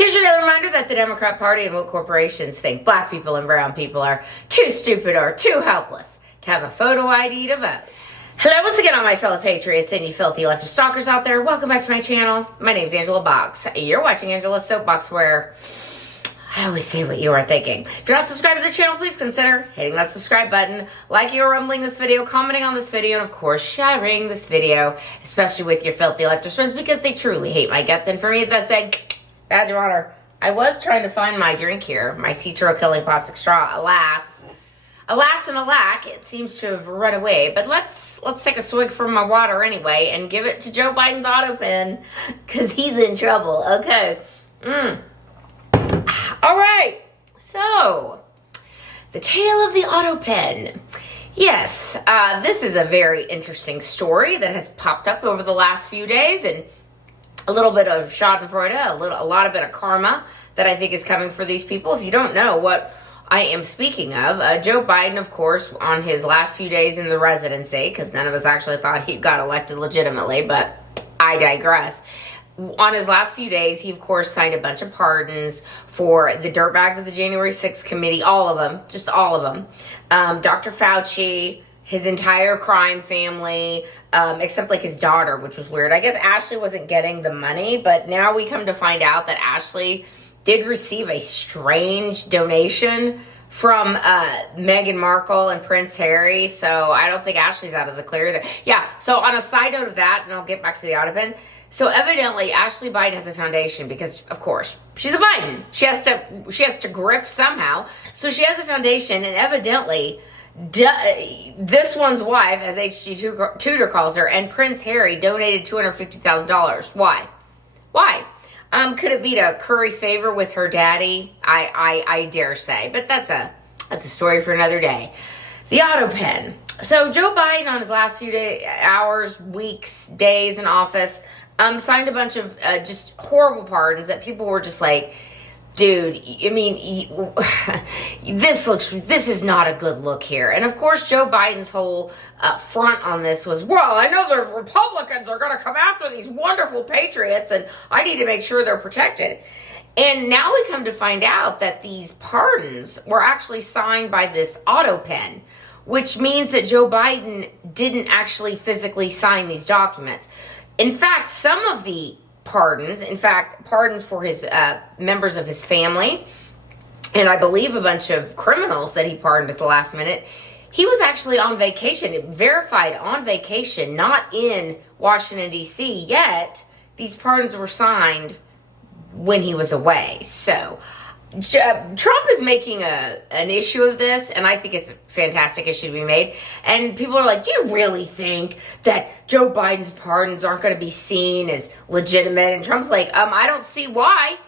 Here's your daily reminder that the Democrat Party and woke corporations think black people and brown people are too stupid or too helpless to have a photo ID to vote. Hello once again, all my fellow patriots and you filthy leftist stalkers out there. Welcome back to my channel. My name's Angela Box. You're watching Angela's Soapbox, where I always say what you are thinking. If you're not subscribed to the channel, please consider hitting that subscribe button, liking or rumbling this video, commenting on this video, and of course sharing this video, especially with your filthy leftist friends, because they truly hate my guts. And for me, that's a badge of honor. I was trying to find my drink here, my citro killing plastic straw. Alas and alack, it seems to have run away. But let's take a swig from my water anyway and give it to Joe Biden's Autopen, because he's in trouble. Okay. All right. So, the tale of the Autopen. Yes, this is a very interesting story that has popped up over the last few days, and a little bit of schadenfreude, a lot of bit of karma that I think is coming for these people. If you don't know what I am speaking of, Joe Biden, of course, on his last few days in the residency, because none of us actually thought he got elected legitimately, but I digress. On his last few days, he, of course, signed a bunch of pardons for the dirtbags of the January 6th committee, all of them, just all of them. Dr. Fauci, his entire crime family, except like his daughter, which was weird. I guess Ashley wasn't getting the money, but now we come to find out that Ashley did receive a strange donation from Meghan Markle and Prince Harry, so I don't think Ashley's out of the clear either. Yeah, so on a side note of that, and I'll get back to the Autopen, so evidently Ashley Biden has a foundation because, of course, she's a Biden. She has to grift somehow, so she has a foundation, and evidently this one's wife, as HG Tudor calls her, and Prince Harry donated $250,000. Why? Could it be to curry favor with her daddy? I dare say, but that's a story for another day. The Autopen. So Joe Biden, on his last few hours, weeks, days in office, signed a bunch of just horrible pardons that people were just like, dude, I mean, this is not a good look here. And of course, Joe Biden's whole front on this was, well, I know the Republicans are going to come after these wonderful patriots, and I need to make sure they're protected. And now we come to find out that these pardons were actually signed by this Autopen, which means that Joe Biden didn't actually physically sign these documents. In fact, some of the pardons for his members of his family, and I believe a bunch of criminals that he pardoned at the last minute, he was actually on vacation, verified on vacation, not in Washington, D.C. yet. These pardons were signed when he was away. So Trump is making an issue of this, and I think it's a fantastic issue to be made. And people are like, do you really think that Joe Biden's pardons aren't going to be seen as legitimate? And Trump's like, I don't see why.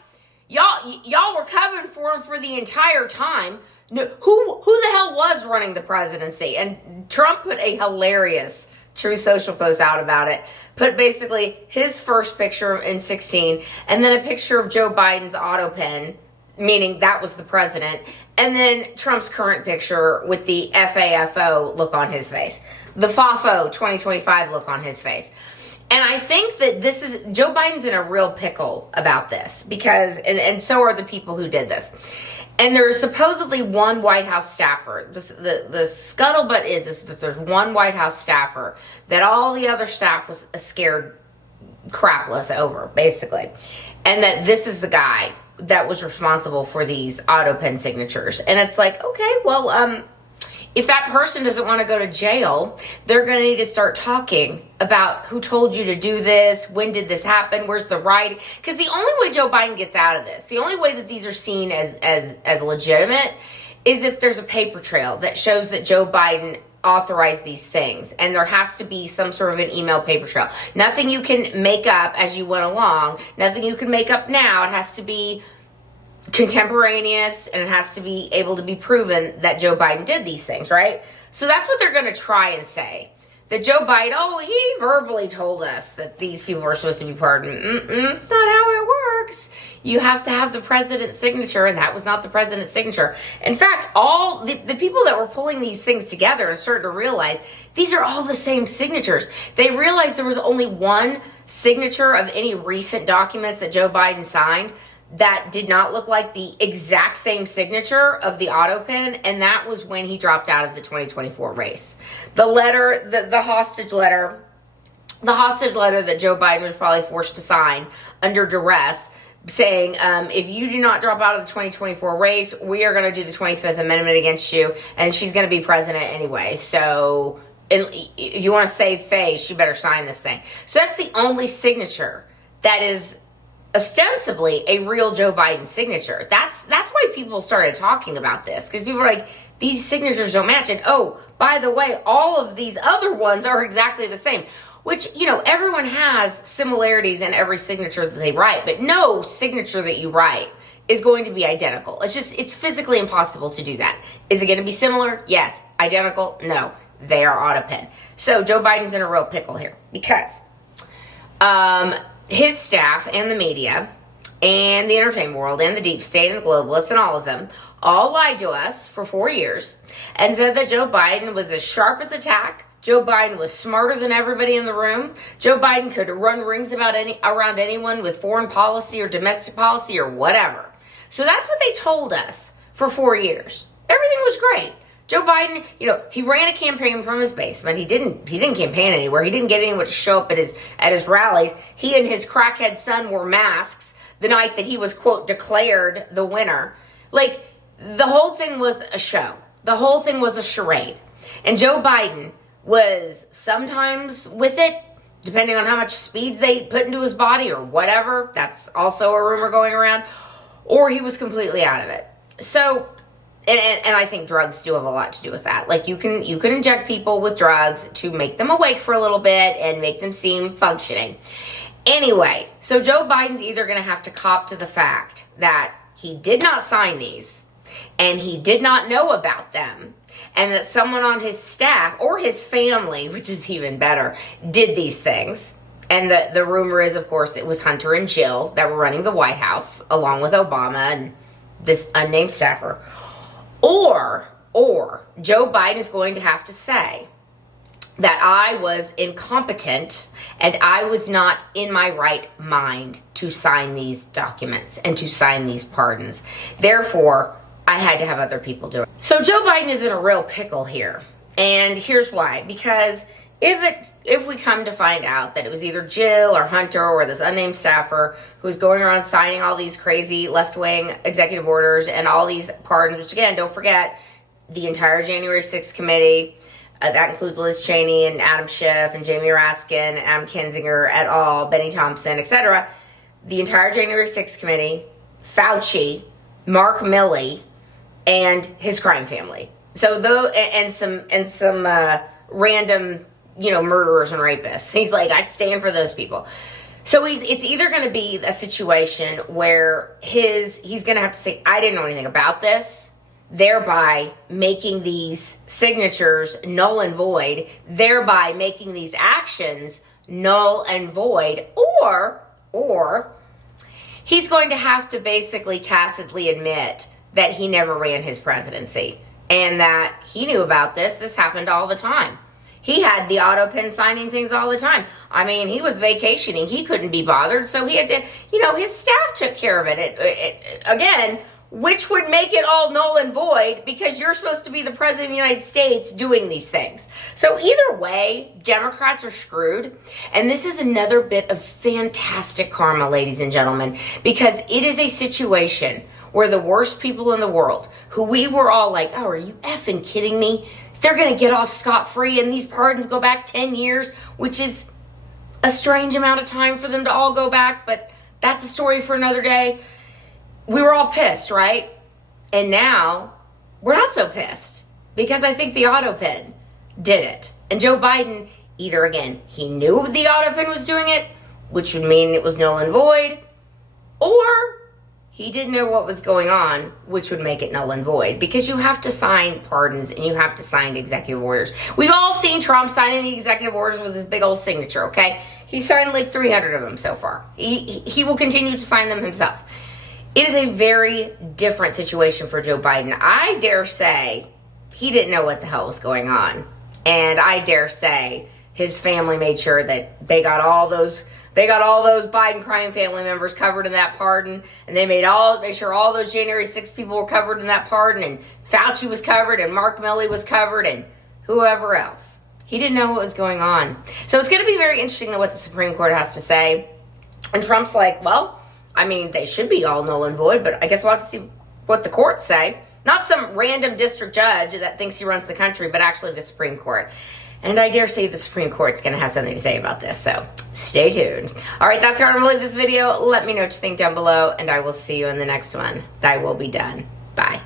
Y'all were covering for him for the entire time. No, who the hell was running the presidency? And Trump put a hilarious True Social post out about it. Put basically his first picture in 2016, and then a picture of Joe Biden's Autopen, meaning that was the president, and then Trump's current picture with the FAFO look on his face, the FAFO 2025 look on his face. And I think that Joe Biden's in a real pickle about this, because, and so are the people who did this. And there's supposedly one White House staffer. The scuttlebutt is that there's one White House staffer that all the other staff was scared crapless over, basically. And that this is the guy that was responsible for these Autopen signatures. And it's like, okay, well, if that person doesn't want to go to jail, they're going to need to start talking about who told you to do this, when did this happen, where's the right? Because the only way Joe Biden gets out of this, the only way that these are seen as legitimate, is if there's a paper trail that shows that Joe Biden authorized these things, and there has to be some sort of an email paper trail. Nothing you can make up as you went along, nothing you can make up now. It has to be contemporaneous, and it has to be able to be proven that Joe Biden did these things, right? So that's what they're going to try and say. That Joe Biden, he verbally told us that these people were supposed to be pardoned. That's not how it works. You have to have the president's signature, and that was not the president's signature. In fact, all the people that were pulling these things together and starting to realize these are all the same signatures. They realized there was only one signature of any recent documents that Joe Biden signed that did not look like the exact same signature of the Autopen, and that was when he dropped out of the 2024 race. The letter, the hostage letter that Joe Biden was probably forced to sign under duress, saying, if you do not drop out of the 2024 race, we are going to do the 25th Amendment against you, and she's going to be president anyway. So if you want to save face, you better sign this thing. So that's the only signature that is ostensibly a real Joe Biden signature. That's why people started talking about this, because people were like, these signatures don't match. And oh, by the way, all of these other ones are exactly the same. Which, you know, everyone has similarities in every signature that they write, but no signature that you write is going to be identical. It's physically impossible to do that. Is it going to be similar? Yes. Identical? No. They are Autopen. So Joe Biden's in a real pickle here because his staff and the media and the entertainment world and the deep state and the globalists and all of them all lied to us for 4 years and said that Joe Biden was as sharp as a tack. Joe Biden was smarter than everybody in the room. Joe Biden could run rings around anyone with foreign policy or domestic policy or whatever. So that's what they told us for 4 years. Everything was great. Joe Biden, you know, he ran a campaign from his basement. He didn't campaign anywhere. He didn't get anyone to show up at his rallies. He and his crackhead son wore masks the night that he was, quote, declared the winner. Like, the whole thing was a show. The whole thing was a charade. And Joe Biden was sometimes with it, depending on how much speed they put into his body or whatever. That's also a rumor going around. Or he was completely out of it. So, and I think drugs do have a lot to do with that. Like, you can inject people with drugs to make them awake for a little bit and make them seem functioning. Anyway, so Joe Biden's either going to have to cop to the fact that he did not sign these and he did not know about them, and that someone on his staff or his family, which is even better, did these things. And the rumor is, of course, it was Hunter and Jill that were running the White House along with Obama and this unnamed staffer. Or Joe Biden is going to have to say that I was incompetent and I was not in my right mind to sign these documents and to sign these pardons. Therefore, I had to have other people do it. So Joe Biden is in a real pickle here. And here's why. Because if we come to find out that it was either Jill or Hunter or this unnamed staffer who's going around signing all these crazy left-wing executive orders and all these pardons, which again, don't forget, the entire January 6th committee, that includes Liz Cheney and Adam Schiff and Jamie Raskin, Adam Kinzinger et al., Benny Thompson, etc. The entire January 6th committee, Fauci, Mark Milley, and his crime family. So and some random, murderers and rapists. He's like, I stand for those people. So it's either going to be a situation where he's going to have to say, I didn't know anything about this, thereby making these signatures null and void, thereby making these actions null and void, or he's going to have to basically tacitly admit that he never ran his presidency and that he knew about this. This happened all the time. He had the Autopen signing things all the time. I mean, he was vacationing. He couldn't be bothered. So he had to, his staff took care of it. Again, which would make it all null and void because you're supposed to be the president of the United States doing these things. So either way, Democrats are screwed. And this is another bit of fantastic karma, ladies and gentlemen, because it is a situation where the worst people in the world, who we were all like, oh, are you effing kidding me? They're going to get off scot-free and these pardons go back 10 years, which is a strange amount of time for them to all go back, but that's a story for another day. We were all pissed, right? And now we're not so pissed because I think the Autopen did it. And Joe Biden, either again, he knew the Autopen was doing it, which would mean it was null and void, or he didn't know what was going on, which would make it null and void, because you have to sign pardons and you have to sign executive orders. We've all seen Trump signing the executive orders with his big old signature, okay? He signed like 300 of them so far. He will continue to sign them himself. It is a very different situation for Joe Biden. I dare say he didn't know what the hell was going on. And I dare say his family made sure that they got all those They got all those Biden crime family members covered in that pardon, and they made sure all those January 6th people were covered in that pardon, and Fauci was covered, and Mark Milley was covered, and whoever else. He didn't know what was going on. So it's going to be very interesting what the Supreme Court has to say. And Trump's like, well, I mean, they should be all null and void, but I guess we'll have to see what the courts say. Not some random district judge that thinks he runs the country, but actually the Supreme Court. And I dare say the Supreme Court's going to have something to say about this, so stay tuned. All right, that's how I'm going to leave this video. Let me know what you think down below, and I will see you in the next one. I will be done. Bye.